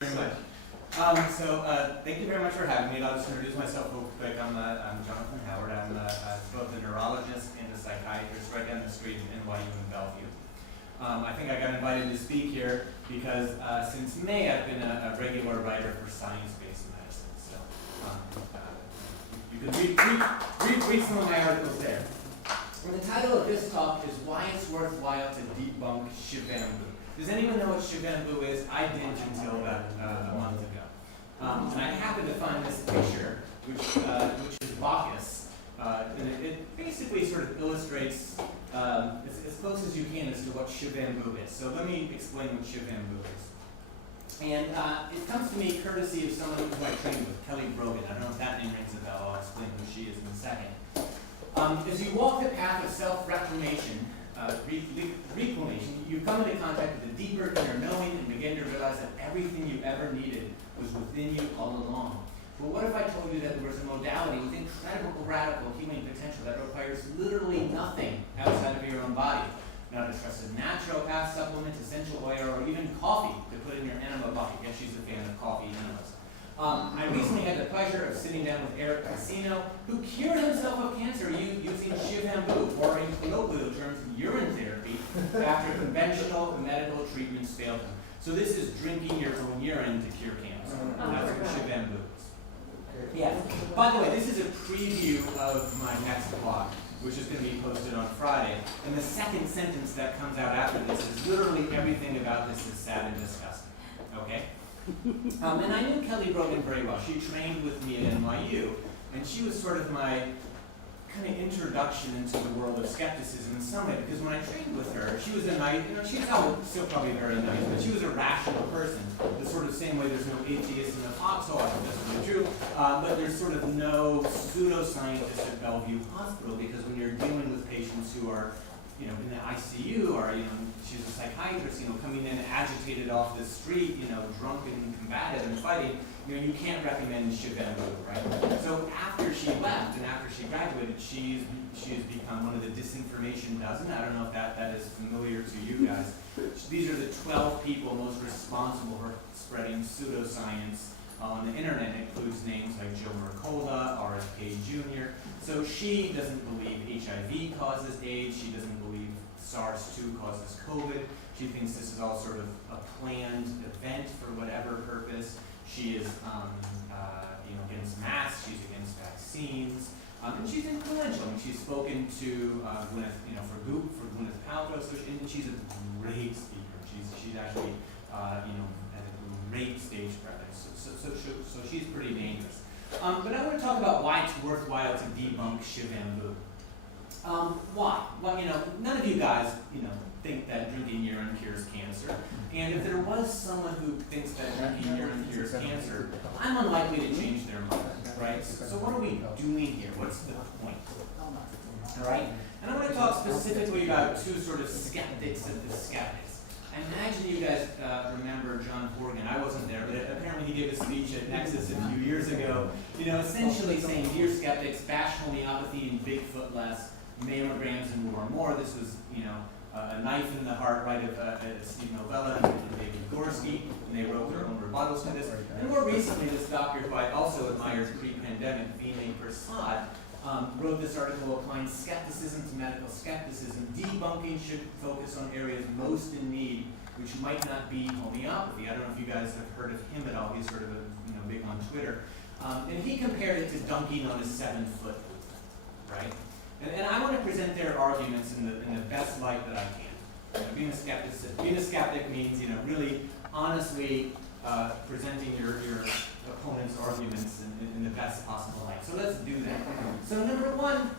Very much. Thank you very much for having me. I'll just introduce myself real quick. I'm Jonathan Howard. I'm both a neurologist and a psychiatrist right down the street in NYU in Bellevue. I think I got invited to speak here because since May I've been a regular writer for science-based medicine. So you can read some of my articles there. And the title of this talk is Why It's Worthwhile to Debunk Shivambu. Does anyone know what Shivambu is? I didn't until about a month ago. And I happened to find this picture, which is Bacchus. And it basically sort of illustrates as close as you can as to what Shivambu is. So let me explain what Shivambu is. And it comes to me courtesy of someone who I trained with, Kelly Brogan. I don't know if that name rings a bell. I'll explain who she is in a second. As you walk the path of self-reclamation, reclamation, you come into contact with a deeper inner knowing and begin to realize that everything you ever needed was within you all along. But what if I told you that there was a modality with incredible radical healing potential that requires literally nothing outside of your own body? Not a trusted naturopath supplement, essential oil, or even coffee to put in your enema bucket. Yes, she's a fan of coffee enemas. I recently had the pleasure of sitting down with Eric Cassino, who cured himself of cancer using Shivambu, or in colloquial terms, urine therapy, after conventional medical treatments failed him. So this is drinking your own urine to cure cancer. That's what Shivambu is. Yeah. By the way, this is a preview of my next blog, which is going to be posted on Friday. And the second sentence that comes out after this is literally everything about this is sad and disgusting. Okay? And I knew Kelly Brogan very well. She trained with me at NYU, and she was sort of my kind of introduction into the world of skepticism in some way, because when I trained with her, she was a nice, she's still probably very nice, but she was a rational person. The sort of same way there's no atheists in the foxhole, I think that's really true, but there's sort of no pseudoscientists at Bellevue Hospital, because when you're dealing with patients who are in the ICU, or, she's a psychiatrist, coming in agitated off the street, drunk and combative and fighting, you can't recommend Shivambu, right? So after she left and after she graduated, she has become one of the disinformation dozen. I don't know if that is familiar to you guys. These are the 12 people most responsible for spreading pseudoscience on the internet. It includes names like Joe Mercola, RFK Jr. So she doesn't believe HIV causes AIDS. She doesn't believe SARS-2 causes COVID. She thinks this is all sort of a planned event for whatever purpose. She is against masks. She's against vaccines. And she's influential. I mean, she's spoken to Gwyneth, for Gwyneth Paltrow. And she's a great speaker. She's actually, at a great stage presence. So she's pretty dangerous. But I want to talk about why it's worthwhile to debunk Shivambu. Why? Well, none of you guys, think that drinking urine cures cancer. And if there was someone who thinks that drinking urine cures cancer, I'm unlikely to change their mind, right? So what are we doing here? What's the point? All right? And I want to talk specifically about two sort of skeptics of the skeptics. I imagine you guys remember John Horgan. I wasn't there, but apparently he gave a speech at Nexus a few years ago, essentially saying, dear skeptics, bash homeopathy and Bigfoot less, mammograms and more. This was, a knife in the heart, right, of Steve Novella and David Gorski, and they wrote their own rebuttals to this. And more recently, this doctor, who I also admired pre-pandemic, Vinay Prasad, wrote this article applying skepticism to medical skepticism. Debunking should focus on areas most in need, which might not be homeopathy. I don't know if you guys have heard of him at all. He's sort of big on Twitter. And he compared it to dunking on a 7-foot movement, right? And I want to present their arguments in the best light that I can. Being a skeptic means really honestly presenting your opponent's arguments in the best possible light. So let's do that. So number one,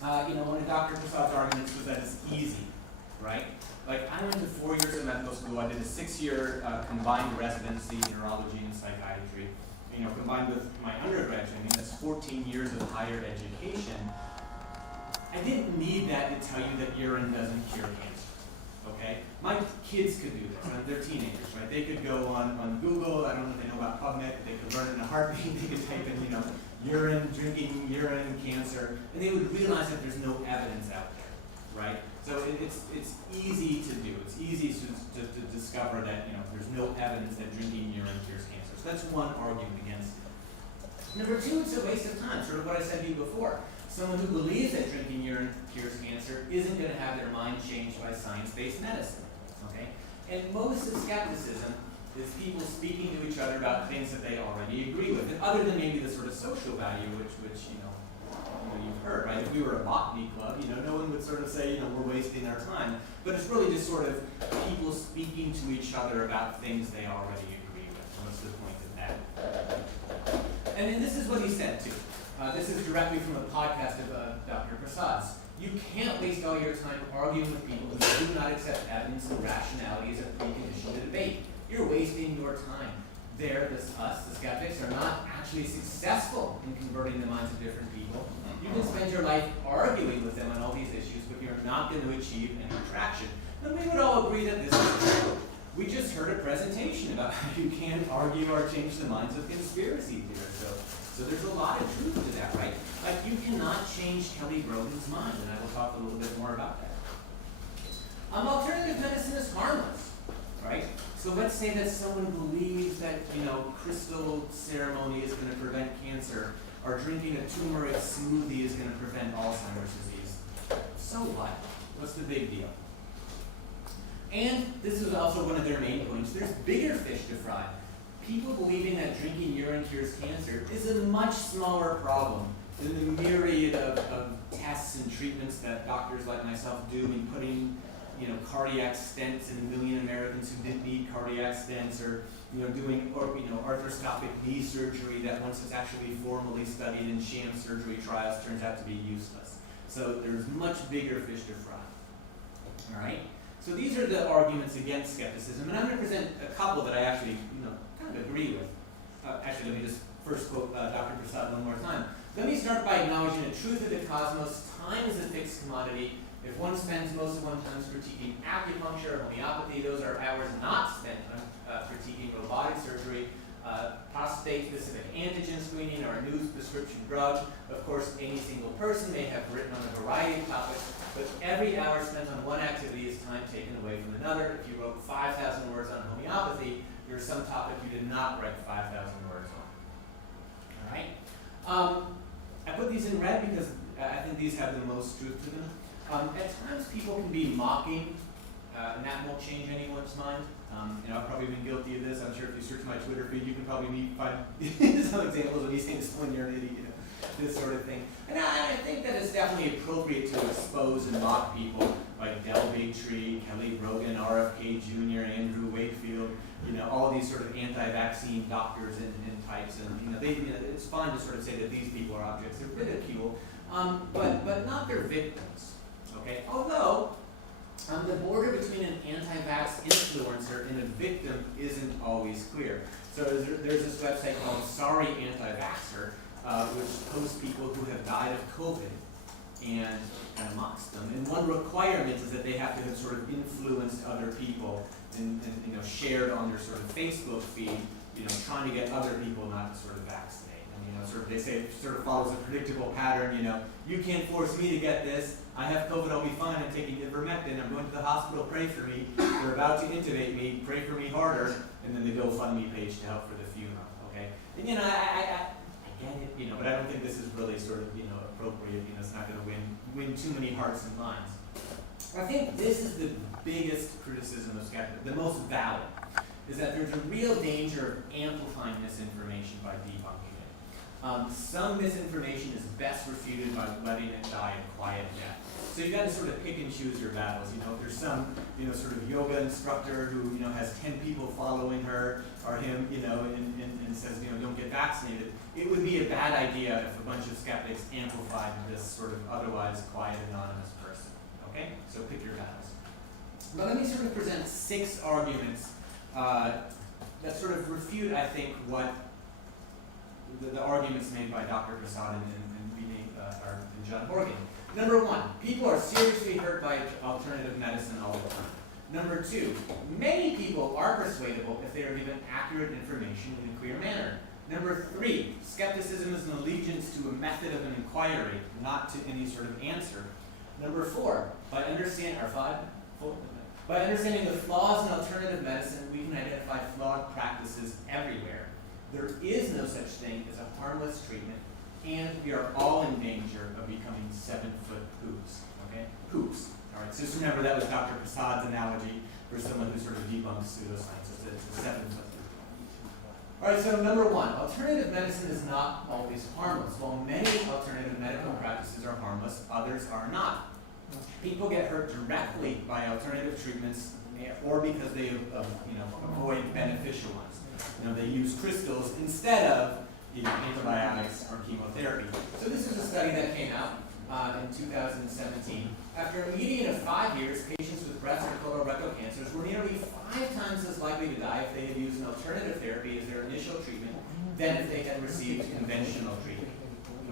one of Dr. Prasad's arguments was that it's easy, right? Like, I went to 4 years of medical school. I did a 6-year combined residency in neurology and psychiatry. Combined with my undergraduate training, that's 14 years of higher education. I didn't need that to tell you that urine doesn't cure cancer, okay? My kids could do this, right? They're teenagers, right? They could go on Google, I don't know if they know about PubMed, they could run it in a heartbeat, they could type in, urine, drinking urine, cancer, and they would realize that there's no evidence out there, right? So it's easy to do. It's easy to discover that there's no evidence that drinking urine cures cancer. So that's one argument against it. Number two, it's a waste of time. Sort of what I said to you before. Someone who believes that drinking urine cures cancer isn't going to have their mind changed by science-based medicine. Okay, and most of skepticism is people speaking to each other about things that they already agree with, and other than maybe the sort of social value, which you've heard, right? If we were a botany club, no one would sort of say, we're wasting our time. But it's really just sort of people speaking to each other about things they already agree with. What's the point of that? And then this is what he said too. This is directly from a podcast of Dr. Prasad's. You can't waste all your time arguing with people who do not accept evidence and rationality as a precondition to debate. You're wasting your time. Us, the skeptics, are not actually successful in converting the minds of different people. You can spend your life arguing with them on all these issues, but you're not going to achieve any traction. And we would all agree that this is true. We just heard a presentation about how you can't argue or change the minds of conspiracy theorists. So there's a lot of truth to that, right? Like, you cannot change Kelly Brogan's mind, and I will talk a little bit more about that. Alternative medicine is harmless, right? So let's say that someone believes that, crystal ceremony is going to prevent cancer, or drinking a turmeric smoothie is going to prevent Alzheimer's disease. So what? What's the big deal? And this is also one of their main points. There's bigger fish to fry. People believing that drinking urine cures cancer is a much smaller problem than the myriad of tests and treatments that doctors like myself do in putting cardiac stents in a million Americans who didn't need cardiac stents, or doing arthroscopic knee surgery that once it's actually formally studied in sham surgery trials turns out to be useless. So there's much bigger fish to fry. All right. So these are the arguments against skepticism, and I'm going to present a couple that I actually kind of agree with. Actually, let me just first quote Dr. Prasad one more time. Let me start by acknowledging the truth of the cosmos. Time is a fixed commodity. If one spends most of one's time critiquing acupuncture or homeopathy, those are hours not spent on critiquing robotic surgery, prostate-specific antigen screening, or a new prescription drug. Of course, any single person may have written on a variety of topics, but every hour spent on one activity is time taken away from another. If you wrote 5,000 words on homeopathy, there's some topic you did not write 5,000 words on. All right? I put these in red because I think these have the most truth to them. At times, people can be mocking, and that won't change anyone's mind. I've probably been guilty of this. I'm sure if you search my Twitter feed, you can probably find some examples of me saying, "When you're an idiot," this sort of thing. And I think that it's definitely appropriate to expose and mock people like Del Bigtree, Kelly Brogan, RFK Jr., Andrew Wakefield, all these sort of anti-vaccine doctors and types. And it's fine to sort of say that these people are objects of ridicule, but not their victims. Okay, although the border between an anti-vax influencer and a victim isn't always clear. So there's this website called Sorry Anti-Vaxxer, which posts people who have died of COVID and kind of mocks them. And one requirement is that they have to have sort of influenced other people and shared on their sort of Facebook feed, trying to get other people not to sort of vaccinate. And they say it sort of follows a predictable pattern. You can't force me to get this. I have COVID, I'll be fine. I'm taking ivermectin. I'm going to the hospital. Pray for me. They're about to intubate me. Pray for me harder. And then the GoFundMe page to help for the funeral. Okay. And I get it. But I don't think this is really sort of appropriate. It's not going to win too many hearts and minds. I think this is the biggest criticism of skepticism, the most valid, is that there's a real danger of amplifying misinformation by debunking it. Some misinformation is best refuted by letting it die a quiet death. So you've got to sort of pick and choose your battles. If there's some, sort of yoga instructor who, has 10 people following her or him, and says, don't get vaccinated, it would be a bad idea if a bunch of skeptics amplified this sort of otherwise quiet, anonymous person. Okay? So pick your battles. But let me sort of present 6 arguments that sort of refute, I think, what the arguments made by Dr. Prasad and John Horgan. Number 1, people are seriously hurt by alternative medicine all the time. Number 2, many people are persuadable if they are given accurate information in a clear manner. Number 3, skepticism is an allegiance to a method of an inquiry, not to any sort of answer. Number 4, by understanding the flaws in alternative medicine, we can identify flawed practices everywhere. There is no such thing as a harmless treatment, and we are all in danger of becoming 7-foot poops. Okay? Poops. All right. So just remember that was Dr. Prasad's analogy for someone who sort of debunks pseudoscience. It's a 7-foot poop. All right. So number 1, alternative medicine is not always harmless. While many alternative medical practices are harmless, others are not. People get hurt directly by alternative treatments, or because they avoid beneficial ones. They use crystals instead of antibiotics or chemotherapy. So this is a study that came out in 2017. After a median of 5 years, patients with breast or colorectal cancers were nearly 5 times as likely to die if they had used an alternative therapy as their initial treatment than if they had received conventional treatment.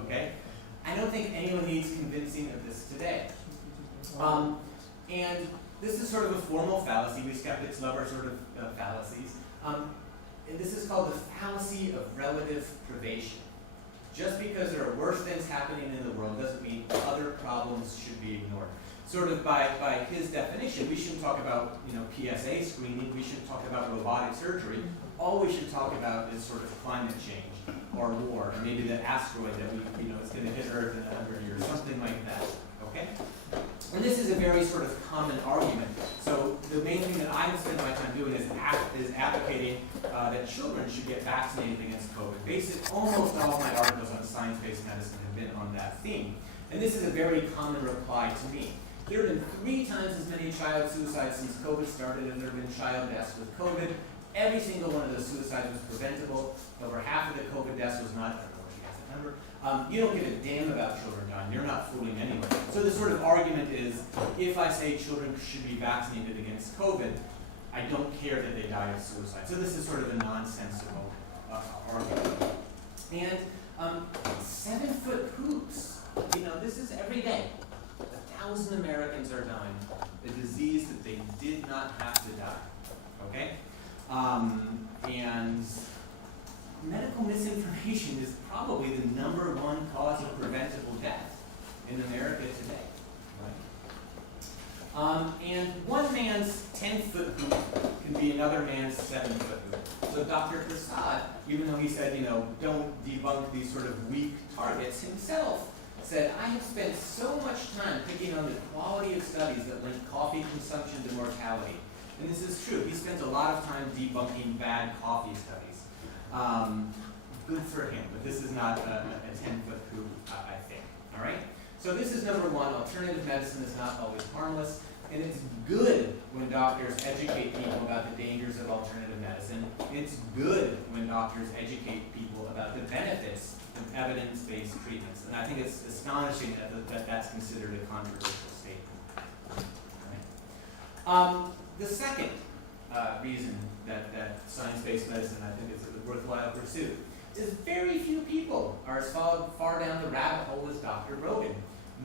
Okay? I don't think anyone needs convincing of this today. And this is sort of a formal fallacy. We skeptics love our sort of fallacies. And this is called the fallacy of relative privation. Just because there are worse things happening in the world doesn't mean other problems should be ignored. Sort of by his definition, we shouldn't talk about PSA screening. We shouldn't talk about robotic surgery. All we should talk about is sort of climate change or war, or maybe the asteroid that is going to hit Earth in 100 years, something like that. Okay? And this is a very sort of common argument. So the main thing that I spend my time doing is advocating that children should get vaccinated against COVID. Almost all of my articles on science-based medicine have been on that theme. And this is a very common reply to me. There have been 3 times as many child suicides since COVID started as there have been child deaths with COVID. Every single one of those suicides was preventable. Over half of the COVID deaths was not. You don't give a damn about children dying. You're not fooling anyone. So the sort of argument is, if I say children should be vaccinated against COVID, I don't care that they die of suicide. So this is sort of a nonsensical argument. And 7-foot poops. This is every day. 1,000 Americans are dying. A disease that they did not have to die. Okay? And medical misinformation is probably the #1 cause of preventable death in America today. Right? And one man's 10-foot poop can be another man's 7-foot poop. So Dr. Prasad, even though he said, don't debunk these sort of weak targets, himself said, I have spent so much time picking on the quality of studies that link coffee consumption to mortality. And this is true. He spends a lot of time debunking bad coffee studies. Good for him, but this is not a 10-foot poop, I think. All right? So this is #1. Alternative medicine is not always harmless, and it's good when doctors educate people about the dangers of alternative medicine. It's good when doctors educate people about the benefits of evidence-based treatments. And I think it's astonishing that that's considered a controversial statement. All right? The second reason that science-based medicine, I think, is a worthwhile pursuit is very few people are as far down the rabbit hole as Dr. Rogan.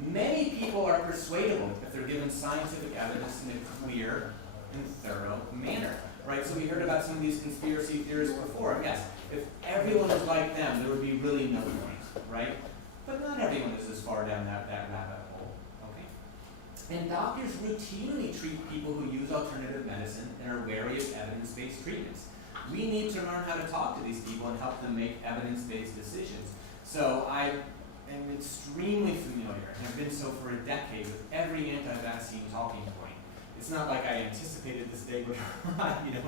Many people are persuadable if they're given scientific evidence in a clear and thorough manner. Right? So we heard about some of these conspiracy theories before. Yes, if everyone is like them, there would be really no point, right? But not everyone is as far down that rabbit hole. Okay? And doctors routinely treat people who use alternative medicine and are wary of evidence-based treatments. We need to learn how to talk to these people and help them make evidence-based decisions. So I am extremely familiar, and have been so for a decade, with every anti-vaccine talking point. It's not like I anticipated this day where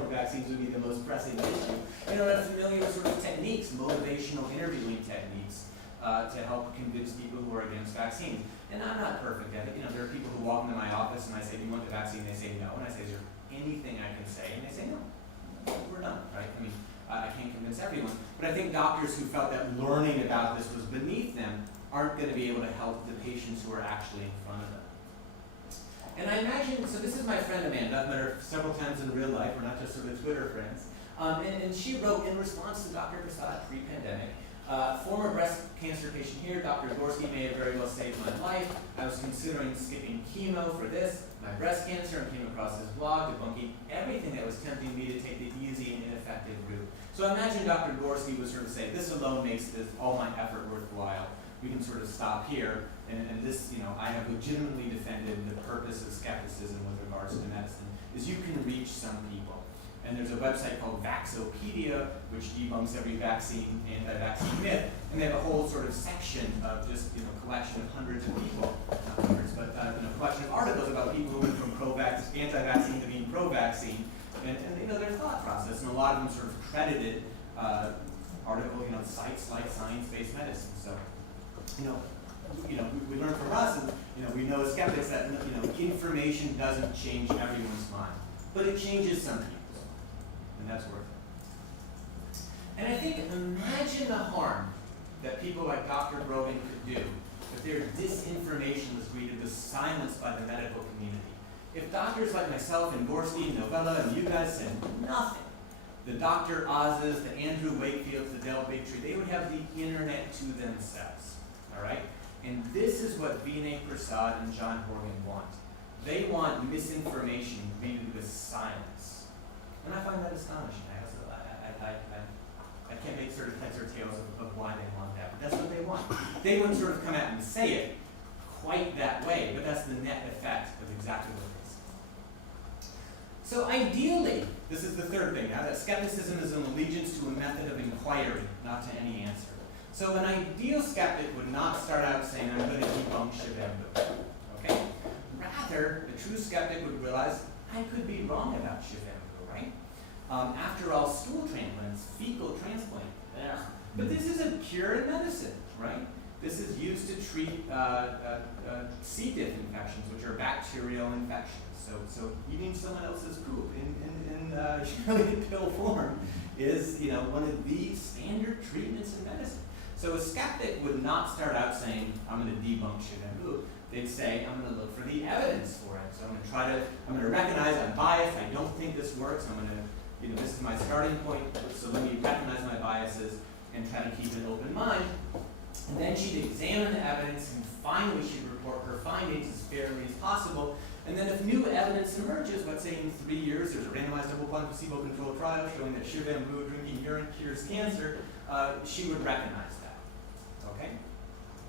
vaccines would be the most pressing issue. I'm familiar with sort of techniques, motivational interviewing techniques, to help convince people who are against vaccines. And I'm not perfect at it. There are people who walk into my office and I say, do you want the vaccine? They say no. And I say, is there anything I can say? And they say no. We're done, right? I can't convince everyone. But I think doctors who felt that learning about this was beneath them aren't going to be able to help the patients who are actually in front of them. And I imagine, so this is my friend Amanda. I've met her several times in real life. We're not just sort of Twitter friends. And she wrote in response to Dr. Prasad pre-pandemic, former breast cancer patient here, Dr. Gorski may have very well saved my life. I was considering skipping chemo for this, my breast cancer, and came across his blog debunking everything that was tempting me to take the easy and ineffective route. So I imagine Dr. Gorski would sort of say, this alone makes all my effort worthwhile. we can sort of stop here. And this, I have legitimately defended the purpose of skepticism with regards to medicine, is you can reach some people. And there's a website called Vaxopedia, which debunks every vaccine, anti-vaccine myth. And they have a whole sort of section of just, collection of hundreds of people, not hundreds, but collection of articles about people who went from anti-vaccine to being pro-vaccine, and their thought process. And a lot of them sort of credited article, sites like science-based medicine. So, we learn from us, and we know as skeptics that information doesn't change everyone's mind, but it changes some people's, and that's worth it. And I think, imagine the harm that people like Dr. Brogan could do if their disinformation was greeted with silence by the medical community. If doctors like myself and Gorski and Novella and you guys said nothing, the Dr. Oz's, the Andrew Wakefields, the Del Bigtree, they would have the internet to themselves, all right? And this is what Vinay Prasad and John Horgan want. They want misinformation greeted with silence. And I find that astonishing. I can't make sort of heads or tails of why they want that, but that's what they want. They wouldn't sort of come out and say it quite that way, but that's the net effect of exactly what it is. So ideally, this is the third thing now, that skepticism is an allegiance to a method of inquiry, not to any answer. So an ideal skeptic would not start out saying, I'm going to debunk Shivambu, okay? Rather, the true skeptic would realize, I could be wrong about Shivambu, right? After all, stool transplants, fecal transplant, but this is a cure in medicine, right? This is used to treat C. diff infections, which are bacterial infections. So eating someone else's poop in pill form is one of the standard treatments in medicine. So a skeptic would not start out saying, I'm going to debunk Shivambu. They'd say, I'm going to look for the evidence for it. So I'm going to recognize I'm biased. I don't think this works. I'm going to, this is my starting point. So let me recognize my biases and try to keep an open mind. And then she'd examine the evidence, and finally she'd report her findings as fairly as possible. And then if new evidence emerges, let's say in 3 years there's a randomized double-blind placebo-controlled trial showing that Shivambu drinking urine cures cancer, she would recognize that. Okay?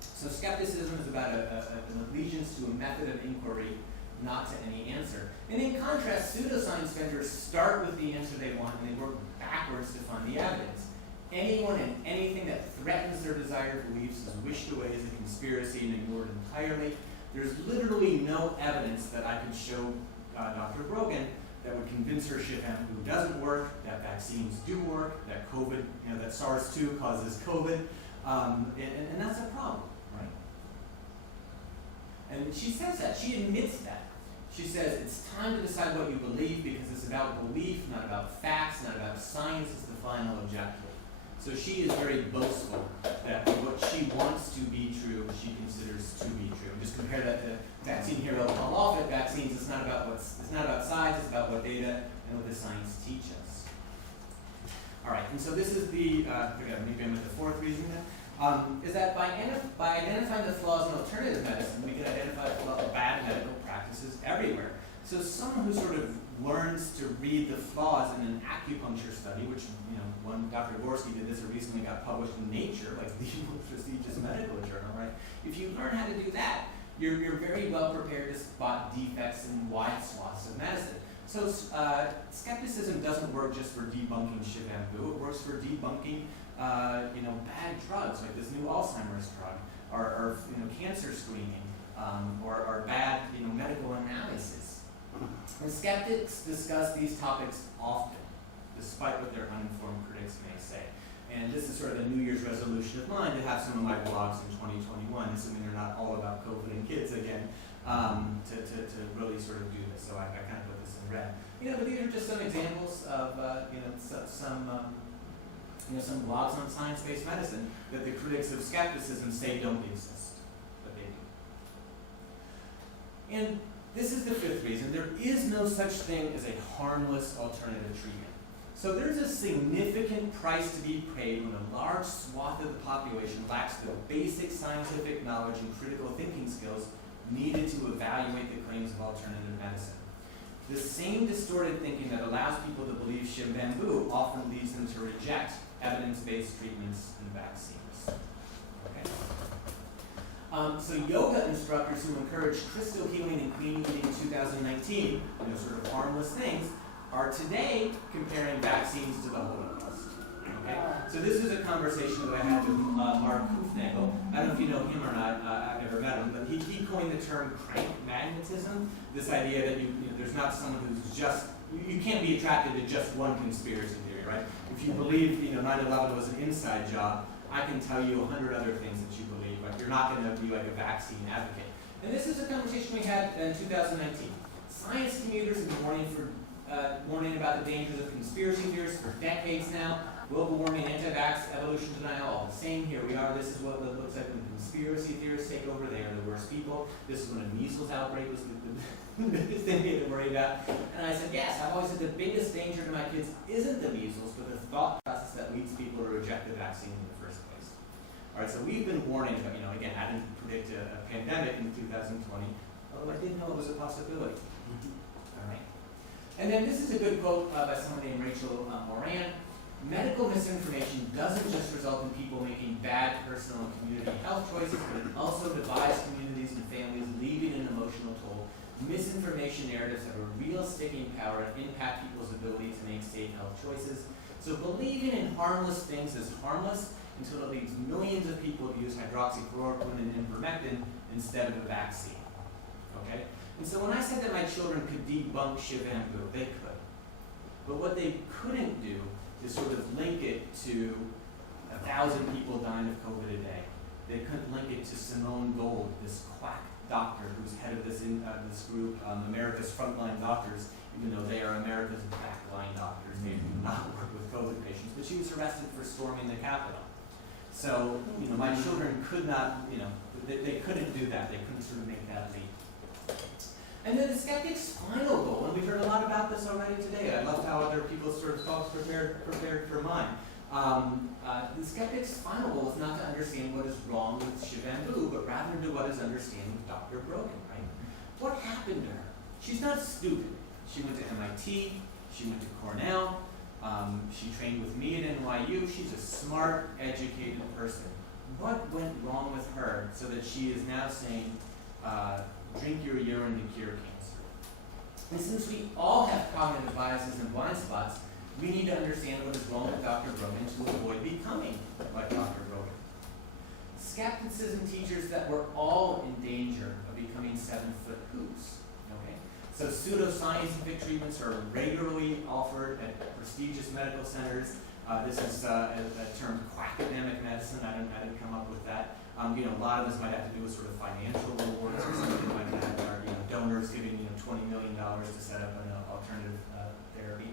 So skepticism is about an allegiance to a method of inquiry, not to any answer. And in contrast, pseudoscience vendors start with the answer they want and they work backwards to find the evidence. Anyone and anything that threatens their desired beliefs is wished away as a conspiracy and ignored entirely. There's literally no evidence that I could show Dr. Brogan that would convince her Shivambu doesn't work, that vaccines do work, that COVID, that SARS-2 causes COVID, and that's a problem, right? And she says that, she admits that. She says it's time to decide what you believe because it's about belief, not about facts, not about science, it's the final objective. So she is very boastful that what she wants to be true, she considers to be true. Just compare that to vaccine hero Paul Offit. Vaccines, it's not about science, it's about what data and what the science teach us. All right, and so this is maybe I'm at the fourth reason then, is that by identifying the flaws in alternative medicine, we can identify bad medical practices everywhere. So someone who sort of learns to read the flaws in an acupuncture study, which one Dr. Gorski did this, or recently got published in Nature, like the most prestigious medical journal, right? If you learn how to do that, you're very well prepared to spot defects in wide swaths of medicine. So skepticism doesn't work just for debunking Shivambu. It works for debunking bad drugs like this new Alzheimer's drug, or cancer screening, or bad medical analysis. And skeptics discuss these topics often, despite what their uninformed critics may say. And this is sort of a New Year's resolution of mine to have some of my blogs in 2021, assuming they're not all about COVID and kids again, to really sort of do this. So I kind of put this in red. But these are just some examples of some blogs on science-based medicine that the critics of skepticism say don't exist, but they do. And this is the fifth reason. There is no such thing as a harmless alternative treatment. So there's a significant price to be paid when a large swath of the population lacks the basic scientific knowledge and critical thinking skills needed to evaluate the claims of alternative medicine. The same distorted thinking that allows people to believe Shivambu often leads them to reject evidence-based treatments and vaccines. Okay? So yoga instructors who encouraged crystal healing and clean eating in 2019, sort of harmless things, are today comparing vaccines to the Holocaust. Okay? So this is a conversation that I had with Mark Hufnagel. I don't know if you know him or not. I've never met him, but he coined the term crank magnetism. This idea that there's not someone who's just, you can't be attracted to just one conspiracy theory, right? If you believe 9/11 was an inside job, I can tell you 100 other things that you believe. Like you're not going to be like a vaccine advocate. And this is a conversation we had in 2019. Science commuters have been warning about the dangers of conspiracy theories for decades now. Global warming, anti-vax, evolution denial, all the same. Here we are. This is what it looks like when conspiracy theorists take over. They are the worst people. This is when a measles outbreak was the biggest thing they had to worry about. And I said, yes, I've always said the biggest danger to my kids isn't the measles, but the thought process that leads people to reject the vaccine in the first place. All right, so we've been warning about, again, I didn't predict a pandemic in 2020, although I did know it was a possibility. All right. And then this is a good quote by someone named Rachel Moran. Medical misinformation doesn't just result in people making bad personal and community health choices, but it also divides communities and families, leaving an emotional toll. Misinformation narratives have a real sticking power and impact people's ability to make safe health choices. So believing in harmless things is harmless until it leads millions of people to use hydroxychloroquine and ivermectin instead of a vaccine. Okay? And so when I said that my children could debunk Shivambu, they could. But what they couldn't do is sort of link it to 1,000 people dying of COVID a day. They couldn't link it to Simone Gold, this quack doctor who's head of this group, America's Frontline Doctors, even though they are America's backline doctors. They do not work with COVID patients. But she was arrested for storming the Capitol. So, my children could not, they couldn't do that. They couldn't sort of make that leap. And then the skeptic's final goal, and we've heard a lot about this already today. I loved how other people's sort of talks prepared for mine. The skeptic's final goal is not to understand what is wrong with Shivambu, but rather to what is understanding with Dr. Brogan, right? What happened to her? She's not stupid. She went to MIT, she went to Cornell, she trained with me at NYU. She's a smart, educated person. What went wrong with her so that she is now saying, drink your urine to cure cancer? And since we all have cognitive biases and blind spots, we need to understand what is wrong with Dr. Brogan to avoid becoming like Dr. Brogan. Skepticism teaches that we're all in danger of becoming 7-foot hoops. Okay? So pseudoscientific treatments are regularly offered at prestigious medical centers. This is a term, quackademic medicine. I didn't come up with that. A lot of this might have to do with sort of financial rewards or something like that, or donors giving $20 million to set up an alternative therapy.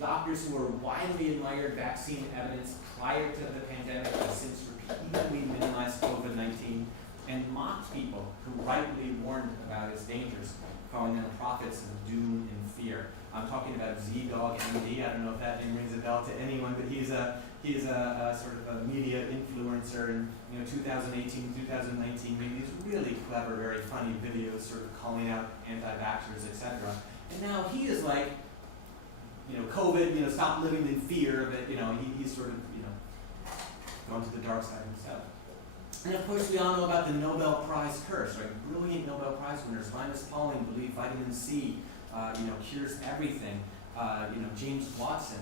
Doctors who are widely admired vaccine evidence prior to the pandemic have since repeatedly minimized COVID-19 and mocked people who rightly warned about its dangers, calling them prophets of doom and fear. I'm talking about Z-Dog MD. I don't know if that name rings a bell to anyone, but he's a sort of a media influencer in 2018, 2019, made these really clever, very funny videos sort of calling out anti-vaxxers, etc. And now he is like, COVID, stop living in fear, but he's sort of, gone to the dark side himself. And of course we all know about the Nobel Prize curse, right? Brilliant Nobel Prize winners. Linus Pauling believed vitamin C cures everything. James Watson,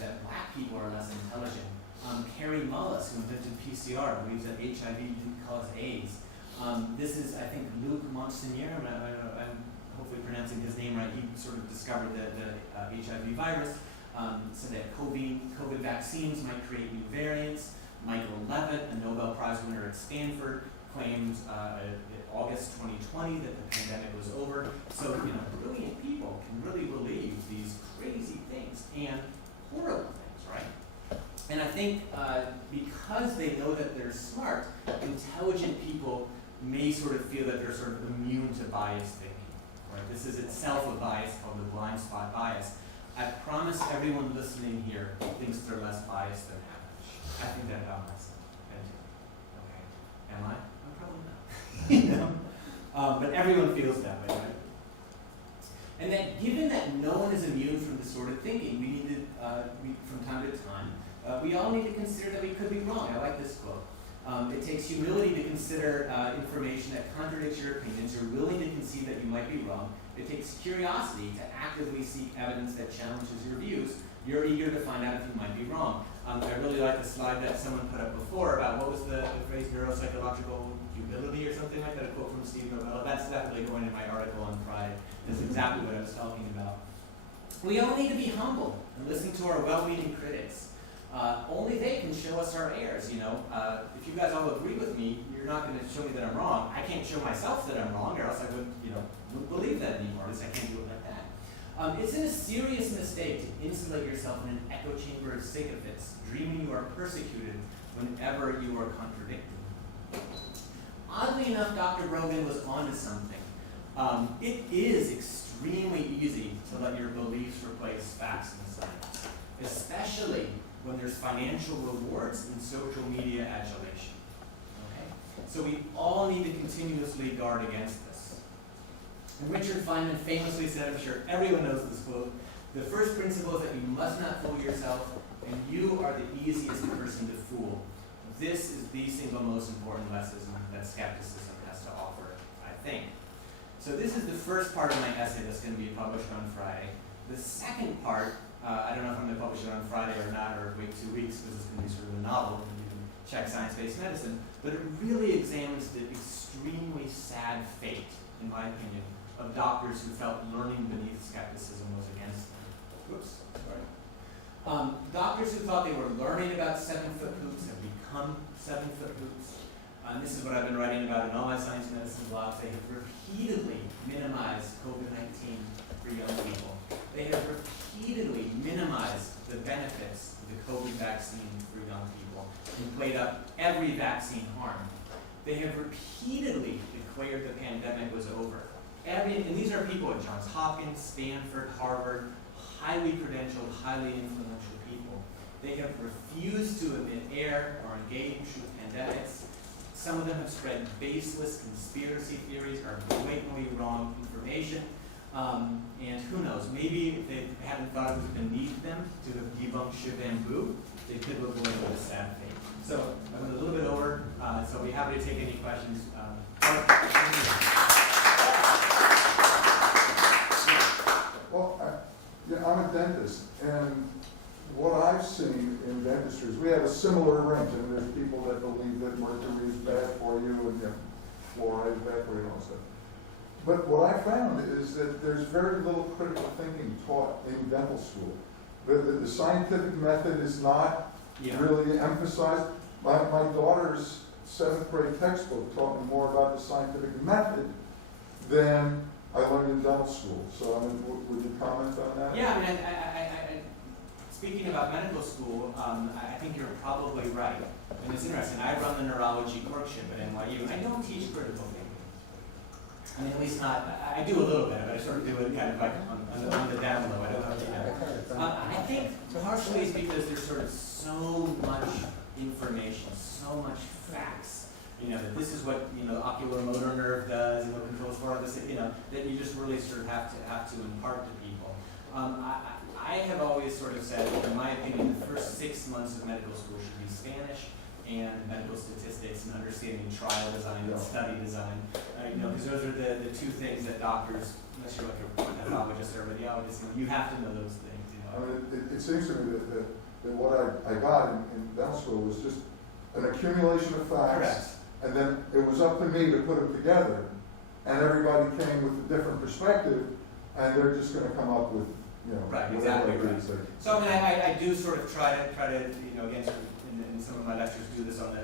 that black people are less intelligent. Carrie Mullis, who invented PCR, believes that HIV didn't cause AIDS. This is, I think, Luc Montagnier, I'm hopefully pronouncing his name right. He sort of discovered the HIV virus, said that COVID vaccines might create new variants. Michael Levitt, a Nobel Prize winner at Stanford, claimed in August 2020 that the pandemic was over. So, brilliant people can really believe these crazy things and horrible things, right? And I think because they know that they're smart, intelligent people may sort of feel that they're sort of immune to biased thinking, right? This is itself a bias called the blind spot bias. I promise everyone listening here thinks they're less biased than average. I think that about myself. Okay. Am I? I'm probably not. But everyone feels that way, right? And that given that no one is immune from this sort of thinking, we need to, from time to time, we all need to consider that we could be wrong. I like this quote. It takes humility to consider information that contradicts your opinions. You're willing to concede that you might be wrong. It takes curiosity to actively seek evidence that challenges your views. You're eager to find out if you might be wrong. I really like the slide that someone put up before about what was the phrase, neuropsychological humility or something like that, a quote from Steve Novella. That's definitely going in my article on Friday. That's exactly what I was talking about. We all need to be humble and listen to our well-meaning critics. Only they can show us our errors, you know. If you guys all agree with me, you're not going to show me that I'm wrong. I can't show myself that I'm wrong, or else I wouldn't, wouldn't believe that anymore. At least I can't do it like that. It's a serious mistake to insulate yourself in an echo chamber of sycophants, dreaming you are persecuted whenever you are contradicted. Oddly enough, Dr. Brogan was onto something. It is extremely easy to let your beliefs replace facts in science, especially when there's financial rewards and social media adulation. Okay? So we all need to continuously guard against this. And Richard Feynman famously said, I'm sure everyone knows this quote, the first principle is that you must not fool yourself, and you are the easiest person to fool. This is the single most important lesson that skepticism has to offer, I think. So this is the first part of my essay that's going to be published on Friday. The second part, I don't know if I'm going to publish it on Friday or not, or wait 2 weeks, because it's going to be sort of a novel, and you can check Science-Based Medicine, but it really examines the extremely sad fate, in my opinion, of doctors who felt learning beneath skepticism was against them. Whoops, sorry. Doctors who thought they were learning about 7-foot hoops have become 7-foot hoops. This is what I've been writing about in all my science medicine blogs. They have repeatedly minimized COVID-19 for young people. They have repeatedly minimized the benefits of the COVID vaccine for young people and played up every vaccine harm. They have repeatedly declared the pandemic was over. And these are people at Johns Hopkins, Stanford, Harvard, highly credentialed, highly influential people. They have refused to emit air or engage with pandemics. Some of them have spread baseless conspiracy theories or blatantly wrong information. And who knows, maybe if they hadn't thought it was beneath them to debunk bamboo, they could have avoided a sad fate. So I went a little bit over, so I'll be happy to take any questions. Well, I'm a dentist, and what I've seen in dentistry is we have a similar range. I mean, there's people that believe that mercury is bad for you and fluoride is bad for you and all that stuff. But what I found is that there's very little critical thinking taught in dental school. The scientific method is not really emphasized. My daughter's 7th grade textbook taught me more about the scientific method than I learned in dental school. So, I mean, would you comment on that? Yeah, I mean, speaking about medical school, I think you're probably right. And it's interesting, I run the neurology clerkship at NYU, and I don't teach critical thinking. I mean, at least not, I do a little bit, but I sort of do it kind of like on the down low. I don't know. I think partially it's because there's sort of so much information, so much facts, that this is what, the oculomotor nerve does and what controls part of this, that you just really sort of have to impart to people. I have always sort of said, in my opinion, the first 6 months of medical school should be Spanish and medical statistics and understanding trial design and study design. Because those are the two things that doctors, unless you're like a pathologist or a radiologist, you have to know those things. I mean, it seems to me that what I got in dental school was just an accumulation of facts. Correct. And then it was up to me to put them together, and everybody came with a different perspective, and they're just going to come up with, right, whatever exactly right. So I mean, I do sort of try to again, sort of in some of my lectures do this on the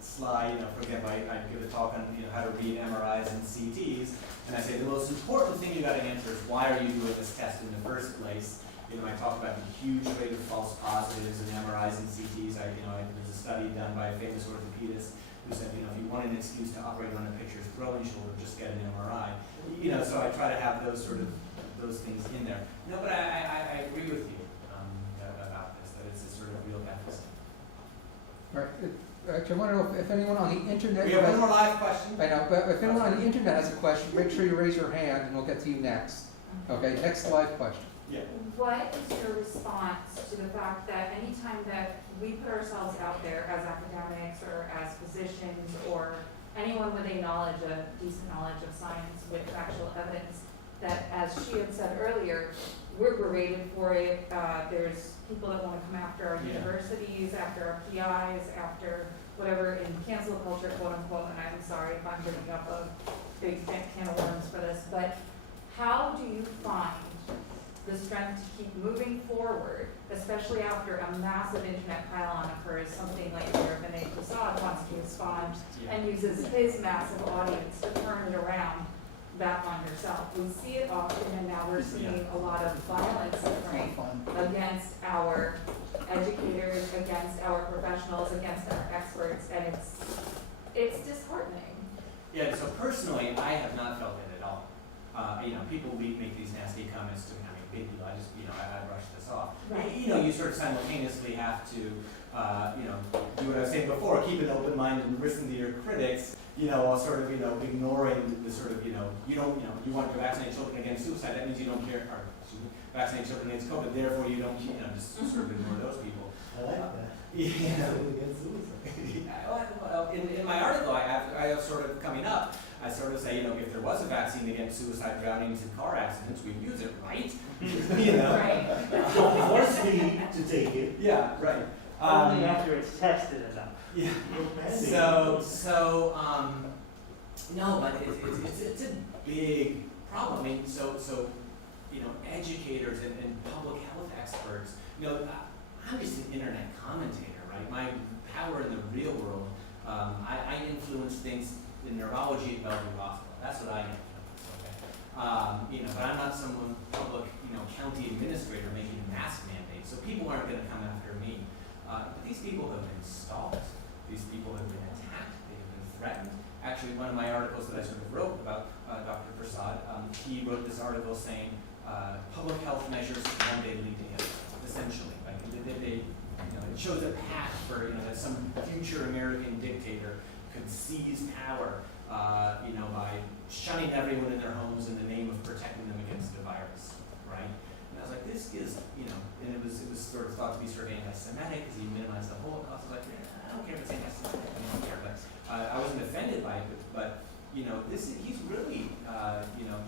slide. For example, I give a talk on how to read MRIs and CTs, and I say the most important thing you got to answer is why are you doing this test in the first place? I talk about the huge rate of false positives in MRIs and CTs. There's a study done by a famous orthopedist who said, if you want an excuse to operate on a picture's throwing shoulder, just get an MRI. So I try to have those things in there. But I agree with you about this, that it's a sort of real deficit. Right. Actually, I want to know if anyone on the internet. We have one more live question. I know, but if anyone on the internet has a question, make sure you raise your hand, and we'll get to you next. Okay, next live question. Yeah. What is your response to the fact that anytime that we put ourselves out there as academics or as physicians or anyone with a decent knowledge of science with actual evidence, that as she had said earlier, we're berated for it, there's people that want to come after our Yeah. universities, after our PIs, after whatever in cancel culture, quote unquote, and I'm sorry if I'm bringing up a big can of worms for this, but how do you find the strength to keep moving forward, especially after a massive internet pile-on occurs, something like where Vinay Prasad wants to respond and uses his massive audience to turn it around back on yourself. We see it often, and now we're seeing a lot of violence occurring against our educators, against our professionals, against our experts, and it's disheartening. Yeah, so personally, I have not felt it at all. People make these nasty comments to me. I mean, big deal. I brush this off. Right. You sort of simultaneously have to, do what I was saying before, keep an open mind and listen to your critics, while sort of, ignoring the sort of, you want to vaccinate children against suicide. That means you don't care, or vaccinate children against COVID. Therefore, you don't, just sort of ignore those people. I like that. Yeah. Against suicide. Well, in my article, I have sort of coming up, I sort of say, if there was a vaccine against suicide, drownings, and car accidents, we'd use it, right? Right. Force me to take it. Yeah, right. Only after it's tested enough. Yeah. No, but it's a big problem. I mean, so educators and public health experts, I'm just an internet commentator, right? My power in the real world, I influence things in neurology at Bellevue Hospital. That's what I influence, okay? But I'm not someone public, county administrator making a mask mandate, so people aren't going to come after me. But these people have been stalked. These people have been attacked. They have been threatened. Actually, one of my articles that I sort of wrote about Dr. Prasad, he wrote this article saying public health measures one day lead to him, essentially. Like it shows a path for that some future American dictator could seize power, by shunning everyone in their homes in the name of protecting them against the virus, right? And I was like, this is, and it was sort of thought to be sort of anti-Semitic because he minimized the Holocaust. I was like, I don't care if it's anti-Semitic, I don't care. But I wasn't offended by it, but he's really,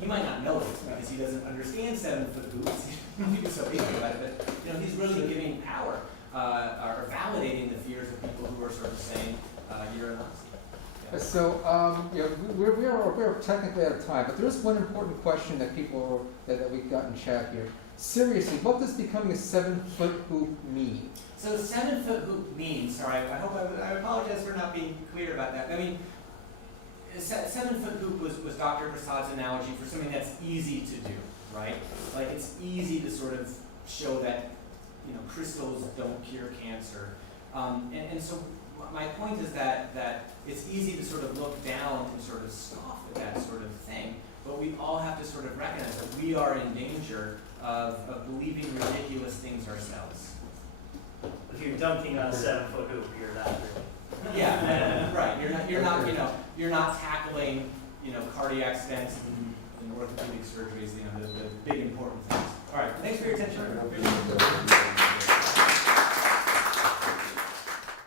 he might not know this because he doesn't understand 7-foot hoops. He was so easy about it, but he's really giving power or validating the fears of people who are sort of saying you're a Nazi. Yeah. So, we're technically out of time, but there is one important question that that we got in chat here. Seriously, what does becoming a 7-foot hoop mean? So 7-foot hoop means, sorry, I apologize for not being clear about that. I mean, a 7-foot hoop was Dr. Prasad's analogy for something that's easy to do, right? Like it's easy to sort of show that, crystals don't cure cancer. And so my point is that it's easy to sort of look down and sort of scoff at that sort of thing, but we all have to sort of recognize that we are in danger of believing ridiculous things ourselves. If you're dunking on a 7-foot hoop, you're not really. Yeah, right. You're not tackling, cardiac stents and orthopedic surgeries, the big important things. All right. Thanks for your attention.